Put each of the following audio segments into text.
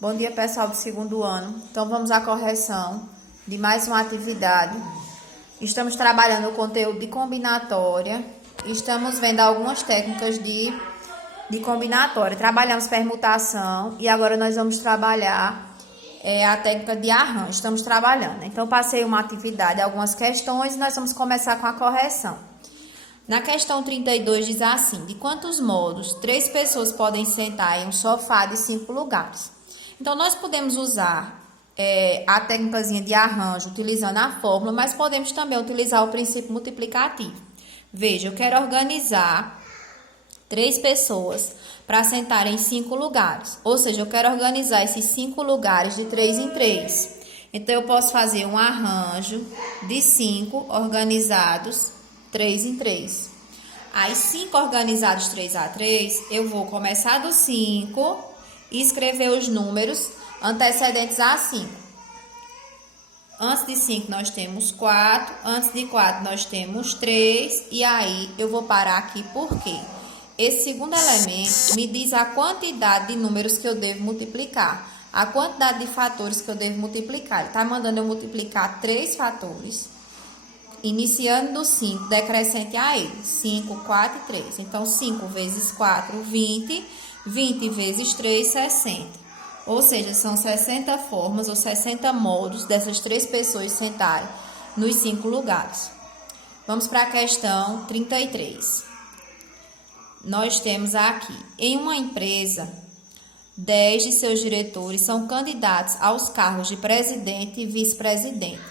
Bom dia, pessoal do segundo ano. Então, vamos à correção de mais uma atividade. Estamos trabalhando o conteúdo de combinatória. Estamos vendo algumas técnicas de combinatória. Trabalhamos permutação e agora nós vamos trabalhar a técnica de arranjo. Estamos trabalhando. Então, passei uma atividade, algumas questões e nós vamos começar com a correção. Na questão 32 diz assim: de quantos modos 3 pessoas podem sentar em um sofá de 5 lugares? Então, nós podemos usar a técnicazinha de arranjo utilizando a fórmula, mas podemos também utilizar o princípio multiplicativo. Veja, eu quero organizar 3 pessoas para sentar em 5 lugares. Ou seja, eu quero organizar esses 5 lugares de 3 em 3. Então, eu posso fazer um arranjo de 5 organizados 3 em 3. Aí, 5 organizados 3 a 3, eu vou começar do 5 e escrever os números antecedentes a 5. Antes de 5 nós temos 4, antes de 4 nós temos 3, e aí eu vou parar aqui porque esse segundo elemento me diz a quantidade de números que eu devo multiplicar, a quantidade de fatores que eu devo multiplicar. Ele está mandando eu multiplicar 3 fatores, iniciando do 5, decrescente a ele, 5, 4 e 3. Então, 5 vezes 4, 20. 20 vezes 3, 60. Ou seja, são 60 formas ou 60 modos dessas 3 pessoas sentarem nos 5 lugares. Vamos para a questão 33. Nós temos aqui, em uma empresa, 10 de seus diretores são candidatos aos cargos de presidente e vice-presidente.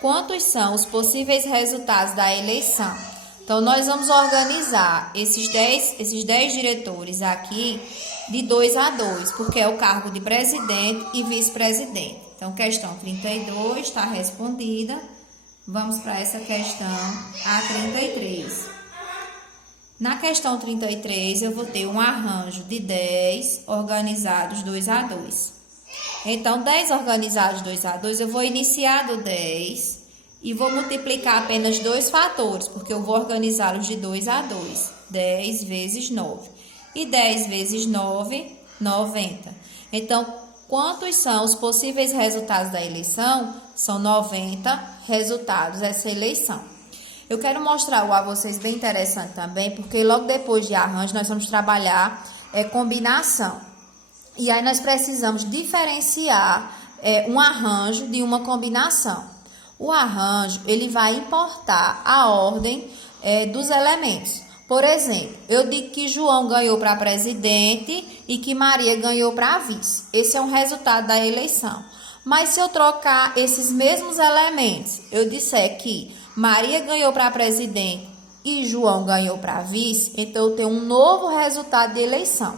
Quantos são os possíveis resultados da eleição? Então, nós vamos organizar esses 10 diretores aqui de 2 a 2, porque é o cargo de presidente e vice-presidente. Então, questão 32 está respondida. Vamos para essa questão, a 33. Na questão 33, eu vou ter um arranjo de 10 organizados 2 a 2. Então, 10 organizados 2 a 2, eu vou iniciar do 10 e vou multiplicar apenas 2 fatores, porque eu vou organizá-los de 2 a 2. 10 vezes 9. E 10 vezes 9, 90. Então, quantos são os possíveis resultados da eleição? São 90 resultados dessa eleição. Eu quero mostrar algo a vocês bem interessante também, porque logo depois de arranjo nós vamos trabalhar combinação. E aí nós precisamos diferenciar um arranjo de uma combinação. O arranjo, ele vai importar a ordem dos elementos. Por exemplo, eu digo que João ganhou para presidente e que Maria ganhou para vice. Esse é um resultado da eleição. Mas se eu trocar esses mesmos elementos, eu disser que Maria ganhou para presidente e João ganhou para vice, então eu tenho um novo resultado de eleição.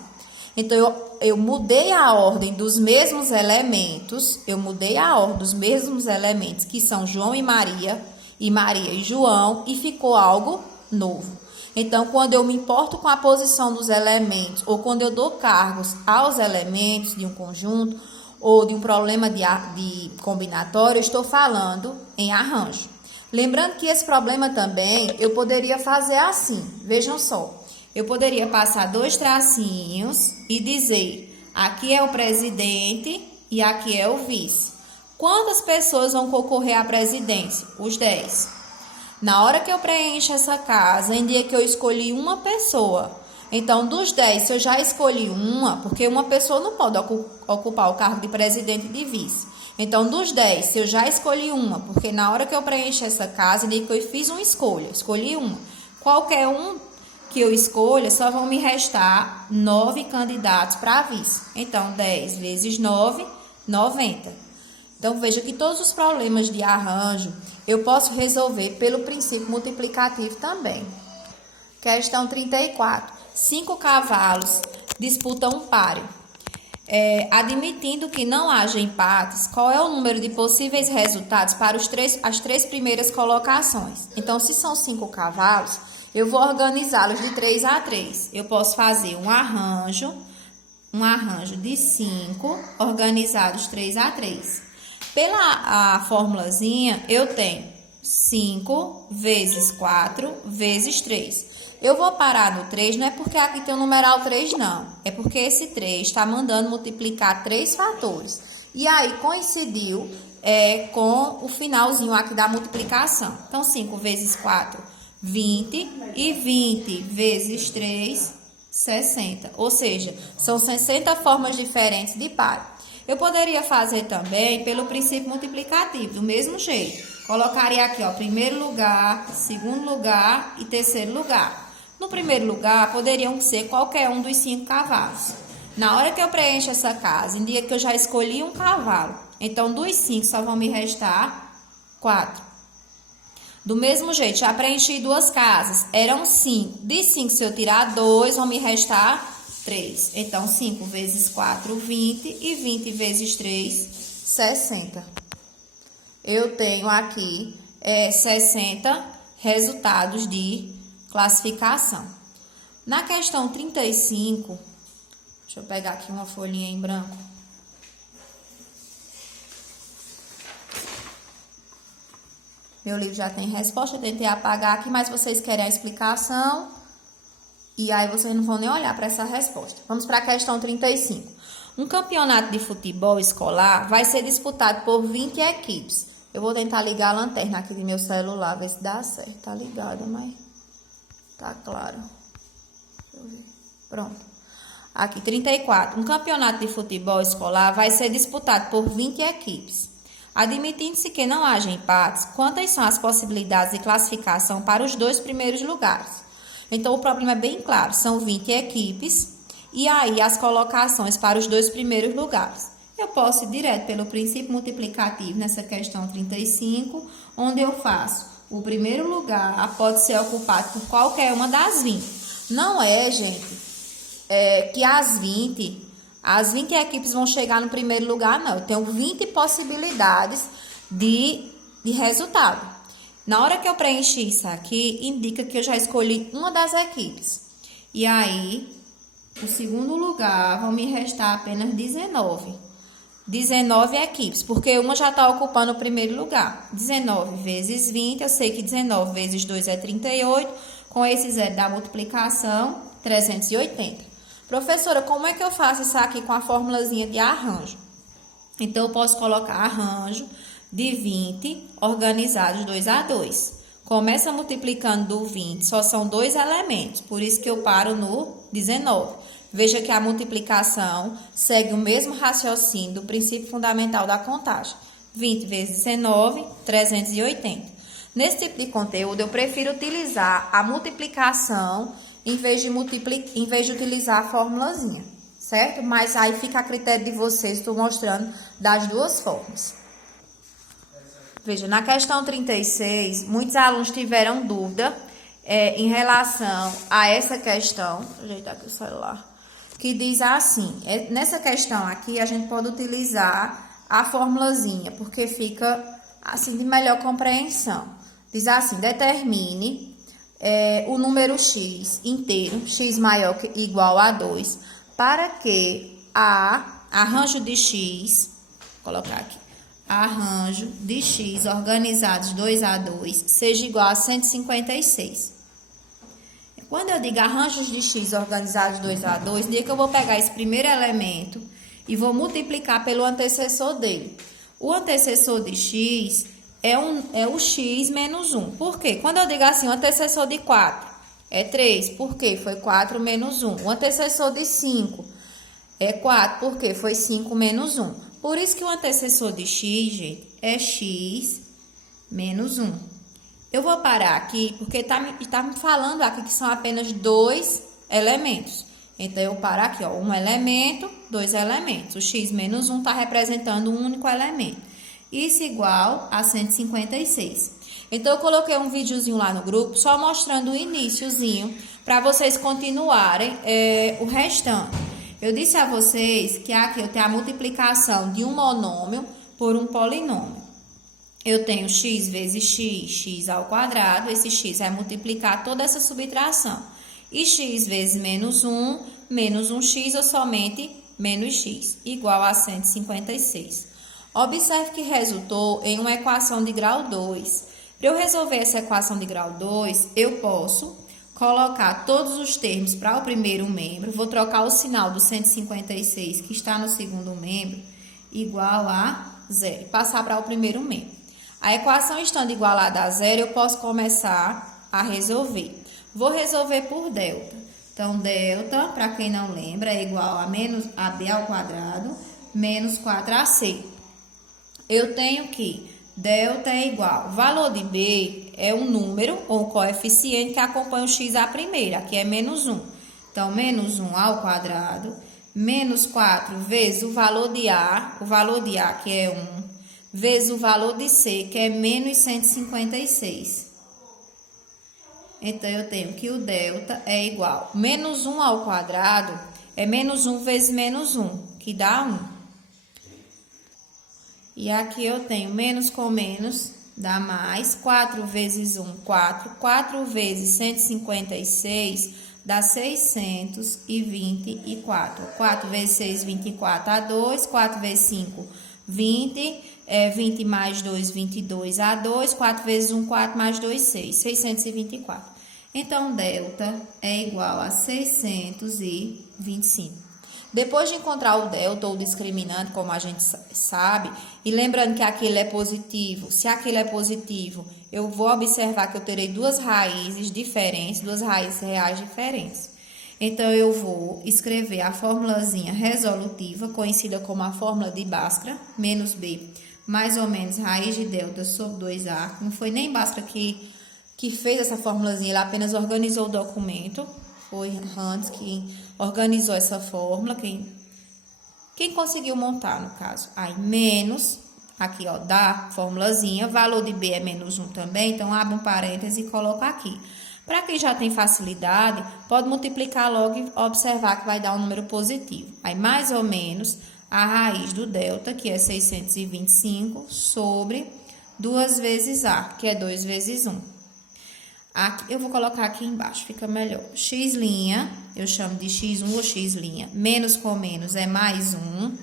Então, eu mudei a ordem dos mesmos elementos, que são João e Maria e João, e ficou algo novo. Então, quando eu me importo com a posição dos elementos, ou quando eu dou cargos aos elementos de um conjunto, ou de um problema de combinatório, eu estou falando em arranjo. Lembrando que esse problema também, eu poderia fazer assim, vejam só. Eu poderia passar 2 tracinhos e dizer, aqui é o presidente e aqui é o vice. Quantas pessoas vão concorrer à presidência? Os 10. Na hora que eu preencho essa casa, em dia que eu escolhi uma pessoa, então dos 10, se eu já escolhi uma, porque uma pessoa não pode ocupar o cargo de presidente e de vice. Então, dos 10, se eu já escolhi uma, porque na hora que eu preencho essa casa, em dia que eu fiz uma escolha, escolhi uma, qualquer um que eu escolha, só vão me restar 9 candidatos para vice. Então, 10 vezes 9, 90. Então, veja que todos os problemas de arranjo eu posso resolver pelo princípio multiplicativo também. Questão 34. 5 cavalos disputam um páreo. Admitindo que não haja empates, qual é o número de possíveis resultados para as 3 primeiras colocações? Então, se são 5 cavalos, eu vou organizá-los de 3 a 3. Eu posso fazer um arranjo de 5 organizados 3 a 3. Pela formulazinha, eu tenho 5 vezes 4 vezes 3. Eu vou parar no 3, não é porque aqui tem o numeral 3, não. É porque esse 3 está mandando multiplicar 3 fatores. E aí, coincidiu com o finalzinho aqui da multiplicação. Então, 5 vezes 4, 20. E 20 vezes 3, 60. Ou seja, são 60 formas diferentes de par. Eu poderia fazer também pelo princípio multiplicativo, do mesmo jeito. Colocaria aqui, ó, primeiro lugar, segundo lugar e terceiro lugar. No primeiro lugar, poderiam ser qualquer um dos 5 cavalos. Na hora que eu preencho essa casa, indica que eu já escolhi um cavalo. Então, dos 5 só vão me restar 4. Do mesmo jeito, já preenchi 2 casas. Eram 5. De 5, se eu tirar 2, vão me restar 3. Então, 5 vezes 4, 20. E 20 vezes 3, 60. Eu tenho aqui 60 resultados de classificação. Na questão 35, deixa eu pegar aqui uma folhinha em branco. Meu livro já tem resposta, eu tentei apagar aqui, mas vocês querem a explicação e aí vocês não vão nem olhar para essa resposta. Vamos para a questão 35. Um campeonato de futebol escolar vai ser disputado por 20 equipes. Eu vou tentar ligar a lanterna aqui do meu celular, ver se dá certo. Tá ligada, mas tá claro. Deixa eu ver. Pronto. Aqui, 34. Um campeonato de futebol escolar vai ser disputado por 20 equipes. Admitindo-se que não haja empates, quantas são as possibilidades de classificação para os 2 primeiros lugares? Então, o problema é bem claro. São 20 equipes e aí as colocações para os 2 primeiros lugares. Eu posso ir direto pelo princípio multiplicativo nessa questão 35, onde eu faço o primeiro lugar pode ser ocupado por qualquer uma das 20. Não é, gente, que as 20 equipes vão chegar no primeiro lugar, não. Eu tenho 20 possibilidades de resultado. Na hora que eu preenchi isso aqui, indica que eu já escolhi uma das equipes. E aí, o segundo lugar vão me restar apenas 19. 19 equipes, porque uma já está ocupando o primeiro lugar. 19 vezes 20, eu sei que 19 vezes 2 é 38. Com esse zero da multiplicação, 380. Professora, como é que eu faço isso aqui com a formulazinha de arranjo? Então, eu posso colocar arranjo de 20 organizados 2 a 2. Começa multiplicando do 20, só são 2 elementos, por isso que eu paro no 19. Veja que a multiplicação segue o mesmo raciocínio do princípio fundamental da contagem. 20 vezes 19, 380. Nesse tipo de conteúdo, eu prefiro utilizar a multiplicação em vez de utilizar a formulazinha, certo? Mas aí fica a critério de vocês, estou mostrando das duas formas. Veja, na questão 36, muitos alunos tiveram dúvida em relação a essa questão. Deixa eu ajeitar aqui o celular. Que diz assim, nessa questão aqui, a gente pode utilizar a formulazinha, porque fica assim de melhor compreensão. Diz assim, determine o número x inteiro, x maior que igual a 2, para que arranjo de x, vou colocar aqui, arranjo de x organizados 2 a 2 seja igual a 156. Quando eu digo arranjos de x organizados 2 a 2, diga que eu vou pegar esse primeiro elemento e vou multiplicar pelo antecessor dele. O antecessor de x é o x menos 1. Por quê? Quando eu digo assim, o antecessor de 4 é 3. Por quê? Foi 4 menos 1. O antecessor de 5 é 4. Por quê? Foi 5 menos 1. Por isso que o antecessor de x, gente, é x menos 1. Eu vou parar aqui, porque tá me falando aqui que são apenas 2 elementos. Então, eu paro aqui, ó, um elemento, 2 elementos. O x menos 1 está representando um único elemento. Isso igual a 156. Então, eu coloquei um videozinho lá no grupo, só mostrando o iniciozinho, para vocês continuarem o restante. Eu disse a vocês que aqui eu tenho a multiplicação de um monômio por um polinômio. Eu tenho x vezes x, x ao quadrado. Esse x vai multiplicar toda essa subtração. E x vezes menos 1x ou somente menos x, igual a 156. Observe que resultou em uma equação de grau 2. Para eu resolver essa equação de grau 2, eu posso colocar todos os termos para o primeiro membro, vou trocar o sinal do 156 que está no segundo membro igual a zero, passar para o primeiro membro. A equação estando igualada a zero, eu posso começar a resolver. Vou resolver por delta. Então, delta, para quem não lembra, é igual a menos AB ao quadrado menos 4AC. Eu tenho que delta é igual, valor de B é um número ou coeficiente que acompanha o x à primeira, aqui é menos 1. Então, menos 1 ao quadrado, menos 4 vezes o valor de A que é 1, vezes o valor de C, que é menos 156. Então, eu tenho que o delta é igual, menos 1 ao quadrado é menos 1 vezes menos 1, que dá 1. E aqui eu tenho menos com menos, dá mais, 4 vezes 1, 4. 4 vezes 156 dá 624. 4 vezes 6, 24 a 2. 4 vezes 5, 20. 20 mais 2, 22 a 2. 4 vezes 1, 4 mais 2, 6. 624. Então, delta é igual a 625. Depois de encontrar o delta ou o discriminante, como a gente sabe, e lembrando que aquele é positivo, se aquele é positivo, eu vou observar que eu terei duas raízes diferentes, duas raízes reais diferentes. Então, eu vou escrever a formulazinha resolutiva, conhecida como a fórmula de Bhaskara, menos B, mais ou menos raiz de delta sobre 2A. Não foi nem Bhaskara que fez essa formulazinha, ele apenas organizou o documento. Foi Hans que organizou essa fórmula, quem conseguiu montar, no caso. Aí, menos, aqui, ó, da formulazinha, valor de B é menos 1 também, então, abre um parêntese e coloca aqui. Para quem já tem facilidade, pode multiplicar logo e observar que vai dar um número positivo. Aí, mais ou menos, a raiz do delta, que é 625, sobre 2 vezes A, que é 2 vezes 1. Aqui, eu vou colocar aqui embaixo, fica melhor. X', eu chamo de x1 ou x'. Menos com menos é mais 1.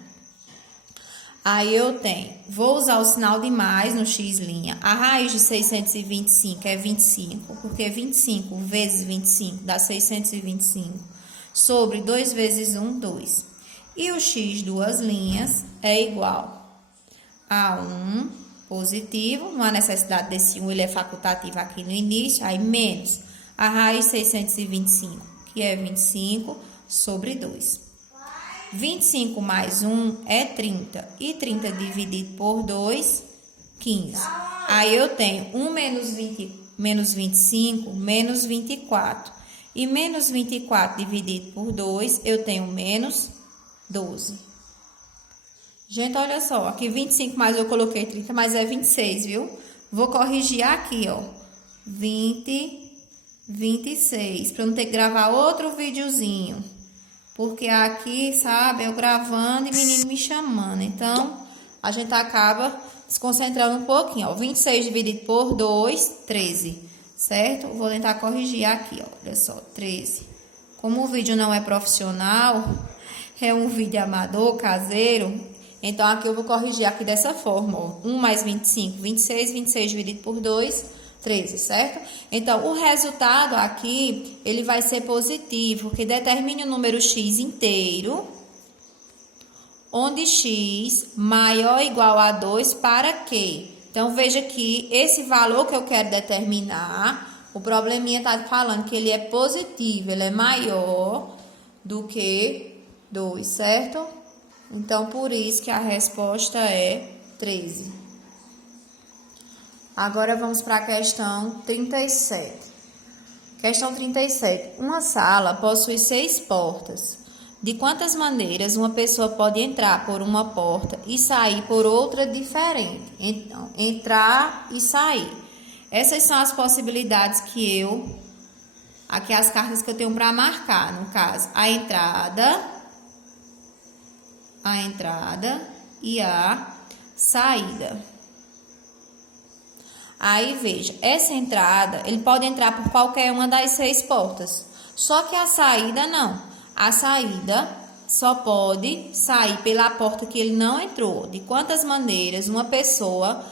Aí, eu tenho, vou usar o sinal de mais no x'. A raiz de 625 é 25, porque 25 vezes 25 dá 625. Sobre 2 vezes 1, 2. E o x, duas linhas, é igual a 1. Positivo, não há necessidade desse 1, ele é facultativo aqui no início, aí menos a raiz 625, que é 25, sobre 2. 25 mais 1 é 30, e 30 dividido por 2, 15. Aí eu tenho 1 menos 25, menos 24. E menos 24 dividido por 2, eu tenho menos 12. Gente, olha só, aqui 25 mais eu coloquei 30, mas é 26, viu? Vou corrigir aqui, ó, 26, para não ter que gravar outro videozinho. Porque aqui, sabe, eu gravando e menino me chamando. Então, a gente acaba se concentrando um pouquinho, ó. 26 dividido por 2, 13, certo? Vou tentar corrigir aqui, ó, olha só, 13. Como o vídeo não é profissional, é um vídeo amador, caseiro. Então, aqui eu vou corrigir aqui dessa forma, ó. 1 mais 25, 26, 26 dividido por 2, 13, certo? Então, o resultado aqui, ele vai ser positivo, porque determine o número x inteiro, onde x maior ou igual a 2 para quê? Então, veja que esse valor que eu quero determinar, o probleminha está falando que ele é positivo, ele é maior do que 2, certo? Então, por isso que a resposta é 13. Agora, vamos para a questão 37. Questão 37. Uma sala possui 6 portas. De quantas maneiras uma pessoa pode entrar por uma porta e sair por outra diferente? Então, entrar e sair. Essas são as possibilidades que aqui as cartas que eu tenho para marcar, no caso, a entrada e a saída. Aí, veja, essa entrada, ele pode entrar por qualquer uma das 6 portas. Só que a saída, não. A saída só pode sair pela porta que ele não entrou. De quantas maneiras uma pessoa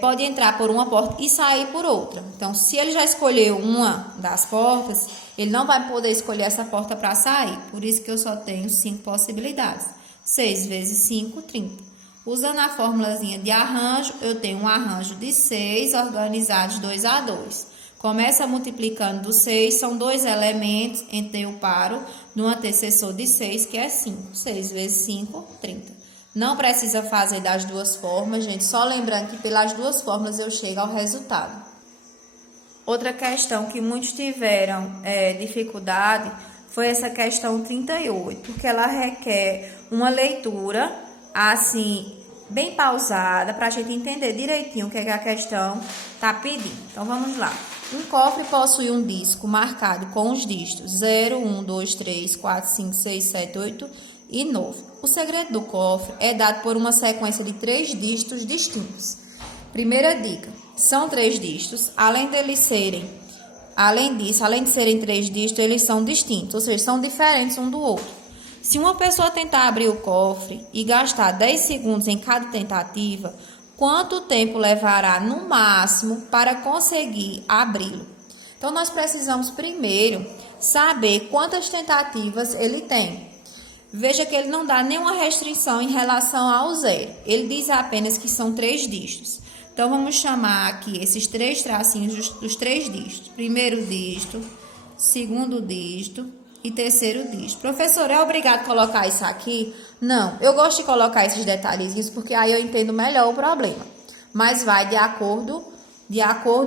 pode entrar por uma porta e sair por outra. Então, se ele já escolheu uma das portas, ele não vai poder escolher essa porta para sair. Por isso que eu só tenho 5 possibilidades. 6 vezes 5, 30. Usando a formulazinha de arranjo, eu tenho um arranjo de 6 organizados 2 a 2. Começa multiplicando do 6, são 2 elementos, então eu paro no antecessor de 6, que é 5. 6 vezes 5, 30. Não precisa fazer das duas formas, gente. Só lembrando que pelas duas formas eu chego ao resultado. Outra questão que muitos tiveram dificuldade foi essa questão 38, porque ela requer uma leitura, assim, bem pausada, para a gente entender direitinho o que a questão está pedindo. Então, vamos lá. Um cofre possui um disco marcado com os dígitos 0, 1, 2, 3, 4, 5, 6, 7, 8 e 9. O segredo do cofre é dado por uma sequência de 3 dígitos distintos. Primeira dica, são 3 dígitos, além de serem 3 dígitos, eles são distintos, ou seja, são diferentes um do outro. Se uma pessoa tentar abrir o cofre e gastar 10 segundos em cada tentativa, quanto tempo levará no máximo para conseguir abri-lo? Então, nós precisamos primeiro saber quantas tentativas ele tem. Veja que ele não dá nenhuma restrição em relação ao 0. Ele diz apenas que são 3 dígitos. Então, vamos chamar aqui esses 3 tracinhos dos 3 dígitos. Primeiro dígito, segundo dígito e terceiro dígito. Professor, é obrigado a colocar isso aqui? Não, eu gosto de colocar esses detalhezinhos porque aí eu entendo melhor o problema. Mas vai de acordo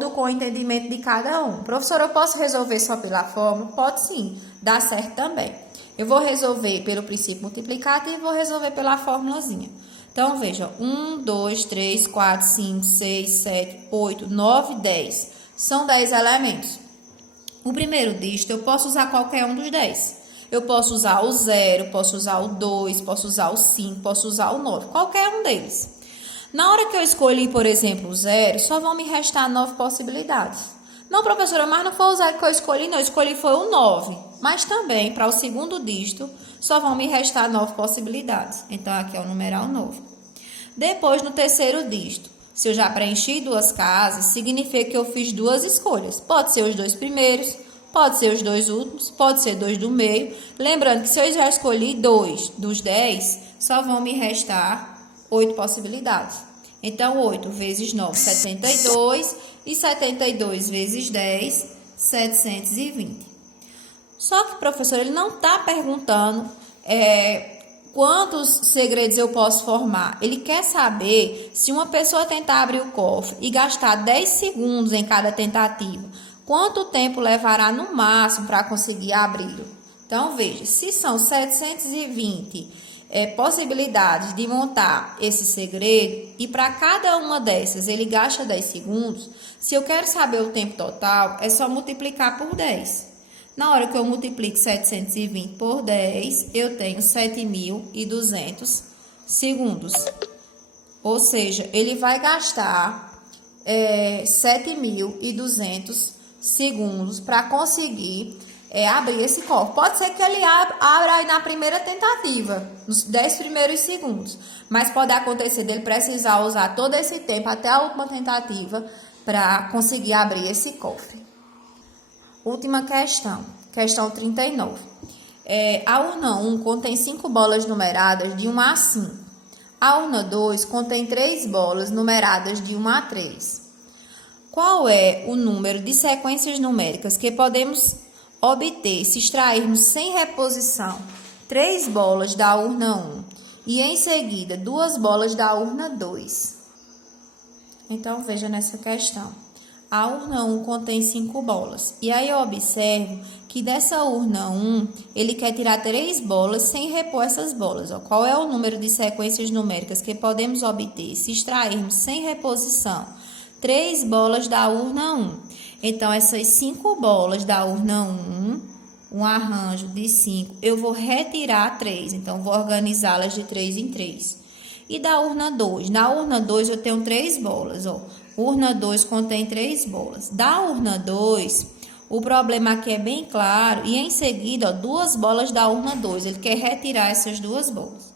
com o entendimento de cada um. Professor, eu posso resolver só pela fórmula? Pode sim, dá certo também. Eu vou resolver pelo princípio multiplicativo e vou resolver pela formulazinha. Então, veja, 1, 2, 3, 4, 5, 6, 7, 8, 9, 10. São 10 elementos. O primeiro dígito, eu posso usar qualquer um dos 10. Eu posso usar o 0, posso usar o 2, posso usar o 5, posso usar o 9. Qualquer um deles. Na hora que eu escolhi, por exemplo, o 0, só vão me restar 9 possibilidades. Não, professora, mas não foi o 0 que eu escolhi, não. Eu escolhi foi o 9. Mas também, para o segundo dígito, só vão me restar 9 possibilidades. Então, aqui é o numeral 9. Depois, no terceiro dígito, se eu já preenchi 2 casas, significa que eu fiz 2 escolhas. Pode ser os 2 primeiros, pode ser os 2 últimos, pode ser 2 do meio. Lembrando que se eu já escolhi 2 dos 10, só vão me restar 8 possibilidades. Então, 8 vezes 9, 72. E 72 vezes 10, 720. Só que, professor, ele não está perguntando quantos segredos eu posso formar. Ele quer saber se uma pessoa tentar abrir o cofre e gastar 10 segundos em cada tentativa, quanto tempo levará no máximo para conseguir abri-lo. Então, veja, se são 720 possibilidades de montar esse segredo e para cada uma dessas ele gasta 10 segundos, se eu quero saber o tempo total, é só multiplicar por 10. Na hora que eu multiplico 720 por 10, eu tenho 7.200 segundos. Ou seja, ele vai gastar 7.200 segundos para conseguir abrir esse cofre. Pode ser que ele abra aí na primeira tentativa, nos 10 primeiros segundos. Mas pode acontecer dele precisar usar todo esse tempo até a última tentativa para conseguir abrir esse cofre. Última questão, questão 39. A urna 1 contém 5 bolas numeradas de 1 a 5. A urna 2 contém 3 bolas numeradas de 1 a 3. Qual é o número de sequências numéricas que podemos obter se extrairmos sem reposição 3 bolas da urna 1 e em seguida 2 bolas da urna 2? Então, veja nessa questão. A urna 1 contém 5 bolas. E aí eu observo que dessa urna 1, ele quer tirar 3 bolas sem repor essas bolas. Qual é o número de sequências numéricas que podemos obter se extrairmos sem reposição 3 bolas da urna 1? Então, essas 5 bolas da urna 1, um arranjo de 5, eu vou retirar 3. Então, vou organizá-las de 3 em 3. E da urna 2? Na urna 2, eu tenho 3 bolas. Urna 2 contém 3 bolas. Da urna 2, o problema aqui é bem claro. E em seguida, 2 bolas da urna 2. Ele quer retirar essas 2 bolas.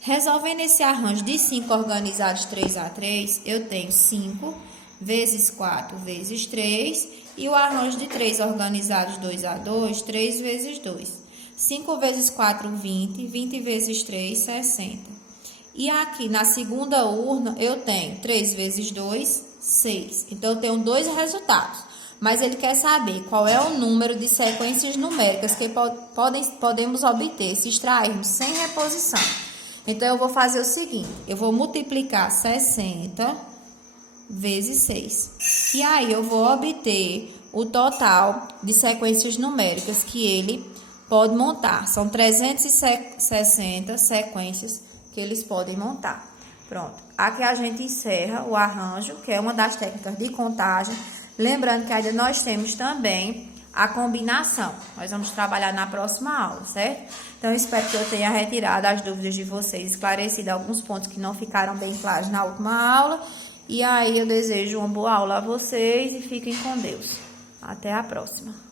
Resolvendo esse arranjo de 5 organizados 3 a 3, eu tenho 5 vezes 4 vezes 3, e o arranjo de 3 organizados 2 a 2, 3 vezes 2. 5 vezes 4, 20, 20 vezes 3, 60. E aqui na segunda urna eu tenho 3 vezes 2, 6. Então, eu tenho dois resultados. Mas ele quer saber qual é o número de sequências numéricas que podemos obter se extrairmos sem reposição. Então, eu vou fazer o seguinte, eu vou multiplicar 60 vezes 6. E aí, eu vou obter o total de sequências numéricas que ele pode montar. São 360 sequências que eles podem montar. Pronto. Aqui a gente encerra o arranjo, que é uma das técnicas de contagem. Lembrando que ainda nós temos também a combinação. Nós vamos trabalhar na próxima aula, certo? Então, eu espero que eu tenha retirado as dúvidas de vocês, esclarecido alguns pontos que não ficaram bem claros na última aula. E aí, eu desejo uma boa aula a vocês e fiquem com Deus. Até a próxima.